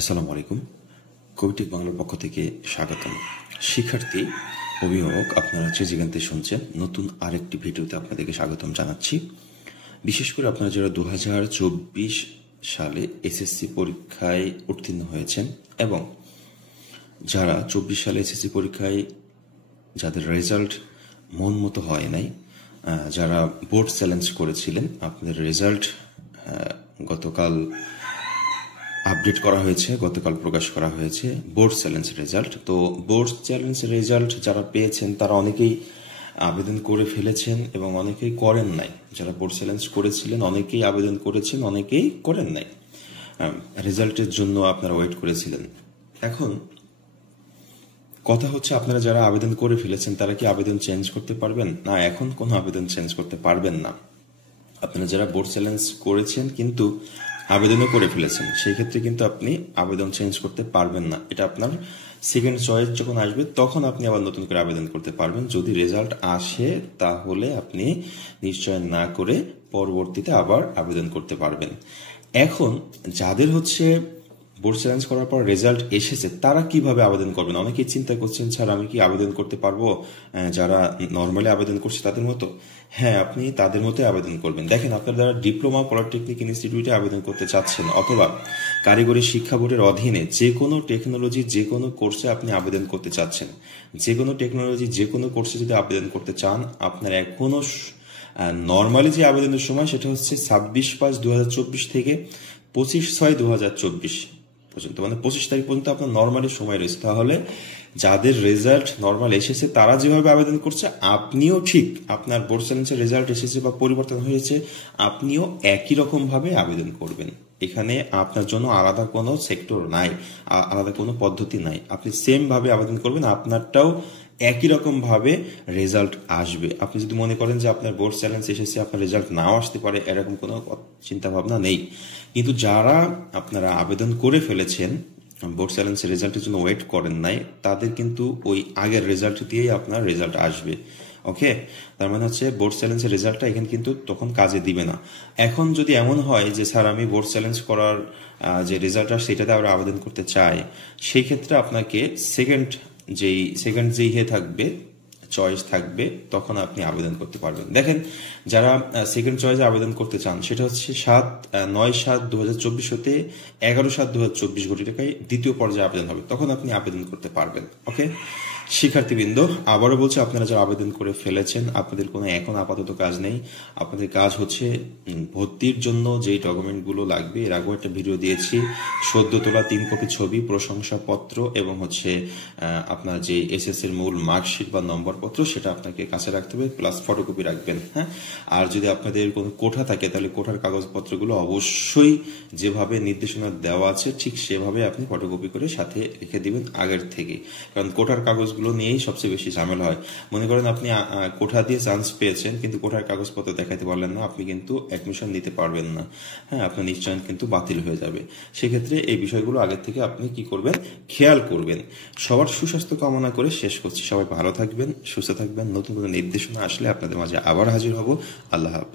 আসসালামু আলাইকুম। কবিটেক বাংলার পক্ষ থেকে স্বাগতম। শিক্ষার্থী, অভিভাবক, আপনারা যে যেখান থেকে শুনছেন নতুন আরেকটি ভিডিওতে আপনাদেরকে স্বাগতম জানাচ্ছি। বিশেষ করে আপনারা যারা 2024 সালে এসএসসি পরীক্ষায় উত্তীর্ণ হয়েছেন এবং যারা 24 সালে এসএসসি পরীক্ষায় যাদের রেজাল্ট মন মতো হয় নাই, যারা বোর্ড চ্যালেঞ্জ করেছিলেন, আপনাদের রেজাল্ট গতকাল আপডেট করা হয়েছে, গতকাল প্রকাশ করা হয়েছে বোর্ড চ্যালেঞ্জ রেজাল্ট। তো বোর্ড চ্যালেঞ্জ রেজাল্ট যারা পেয়েছেন তারা অনেকেই আবেদন করে ফেলেছেন এবং অনেকেই করেন নাই। যারা বোর্ড চ্যালেঞ্জ করেছিলেন অনেকেই আবেদন করেছেন, অনেকেই করেন নাই। রেজাল্টের জন্য আপনারা ওয়েট করেছিলেন। এখন কথা হচ্ছে, আপনারা যারা আবেদন করে ফেলেছেন তারা কি আবেদন চেঞ্জ করতে পারবেন না? এখন কোনো আবেদন চেঞ্জ করতে পারবেন না। আপনারা যারা বোর্ড চ্যালেঞ্জ করেছেন কিন্তু আবেদনও করে ফেলেছেন, সেই ক্ষেত্রে কিন্তু আপনি আবেদন চেঞ্জ করতে পারবেন না। এটা আপনার সেকেন্ড চয়েস যখন আসবে তখন আপনি আবার নতুন করে আবেদন করতে পারবেন। যদি রেজাল্ট আসে তাহলে আপনি নিশ্চয় না করে পরবর্তীতে আবার আবেদন করতে পারবেন। এখন যাদের হচ্ছে বোর্ড চ্যালেঞ্জ করার পর রেজাল্ট এসেছে তারা কিভাবে আবেদন করবেন? অনেকেই চিন্তা করছেন, স্যার আমি কি আবেদন করতে পারবো যারা নর্মালি আবেদন করছে তাদের মতো? হ্যাঁ, আপনি তাদের মতো আবেদন করবেন। দেখেন, আপনার যারা ডিপ্লোমা পলিটেকনিক ইনস্টিটিউটে আবেদন করতে চাচ্ছেন অথবা কারিগরি শিক্ষা বোর্ডের অধীনে যে কোনো টেকনোলজি যে কোনো কোর্সে আপনি আবেদন করতে চাচ্ছেন, যে কোনো টেকনোলজি যে কোনো কোর্সে যদি আবেদন করতে চান, আপনার এখনো নর্মালি যে আবেদনের সময় সেটা হচ্ছে 26/5/2024 থেকে 25/6/2024 পর্যন্ত, মানে 25 তারিখ পর্যন্ত আপনার নর্মালি সময় রয়েছে। তাহলে যাদের রেজাল্ট নর্মাল এসেছে তারা যেভাবে আবেদন করছে, আপনিও ঠিক আপনার বোর্ড চ্যালেঞ্জের রেজাল্ট এসেছে বা পরিবর্তন হয়েছে, আপনিও একই রকম ভাবে আবেদন করবেন। এখানে আপনার জন্য আলাদা কোনো সেক্টর নাই, আলাদা কোনো পদ্ধতি নাই। আপনি সেম ভাবে আবেদন করবেন, আপনারটাও একই রকম ভাবে রেজাল্ট আসবে। আপনি যদি মনে করেন যে আপনার বোর্ড চ্যালেঞ্জ এসেছে, আপনার রেজাল্ট নাও আসতে পারে, এরকম কোনো চিন্তা ভাবনা নেই। কিন্তু যারা আপনারা আবেদন করে ফেলেছেন, বোর্ড চ্যালেঞ্জের রেজাল্টের জন্য ওয়েট করেন নাই, তাদের কিন্তু ওই আগের রেজাল্ট দিয়েই আপনার রেজাল্ট আসবে। ওকে, তার মানে হচ্ছে বোর্ড চ্যালেঞ্জের রেজাল্টটা এখানে কিন্তু তখন কাজে দিবে না। এখন যদি এমন হয় যে স্যার আমি বোর্ড চ্যালেঞ্জ করার যে রেজাল্ট আসে সেটাতে আবার আবেদন করতে চাই, সেই ক্ষেত্রে আপনাকে সেকেন্ড যেই থাকবে, চয়েস থাকবে, তখন আপনি আবেদন করতে পারবেন। দেখেন, যারা সেকেন্ড চয়েসে আবেদন করতে চান সেটা হচ্ছে 9/7/2024 হতে 11/7/2024 ঘটি টাকায় দ্বিতীয় পর্যায়ে আবেদন হবে, তখন আপনি আবেদন করতে পারবেন। ওকে শিক্ষার্থীবৃন্দ, আবারও বলছি, আপনারা যারা আবেদন করে ফেলেছেন আপনাদের কোনো এখন আপাতত কাজ নেই। আপনাদের কাজ হচ্ছে ভর্তির জন্য যেই ডকুমেন্টগুলো লাগবে, এর আগেও একটা ভিডিও দিয়েছি, সদ্য তোলা 3 কপি ছবি, প্রশংসাপত্র এবং হচ্ছে আপনার যে এসএসসি এর মূল মার্কশিট বা নম্বরপত্র, সেটা আপনাকে কাছে রাখতে হবে, প্লাস ফটোকপি রাখবেন। হ্যাঁ, আর যদি আপনাদের কোনো কোঠা থাকে তাহলে কোঠার কাগজপত্রগুলো অবশ্যই যেভাবে নির্দেশনা দেওয়া আছে ঠিক সেভাবে আপনি ফটোকপি করে সাথে রেখে দিবেন আগের থেকে, কারণ কোঠার কাগজগুলো নিয়েই সবচেয়ে বেশি ঝামেলা হয়। মনে করেন আপনি কোঠা দিয়ে চান্স পেয়েছেন কিন্তু কোঠার কাগজপত্র দেখাতে পারলেন না, আপনি কিন্তু অ্যাডমিশন নিতে পারবেন না। হ্যাঁ, আপনার নিশ্চয়ই কিন্তু বাতিল হয়ে যাবে। সেক্ষেত্রে এই বিষয়গুলো আগের থেকে আপনি কি করবেন, খেয়াল করবেন। সবার সুস্বাস্থ্য কামনা করে শেষ করছি। সবাই ভালো থাকবেন, সুস্থ থাকবেন। নতুন কোনো নির্দেশনা আসলে আপনাদের মাঝে আবার হাজির হব। আল্লাহ হাফেজ।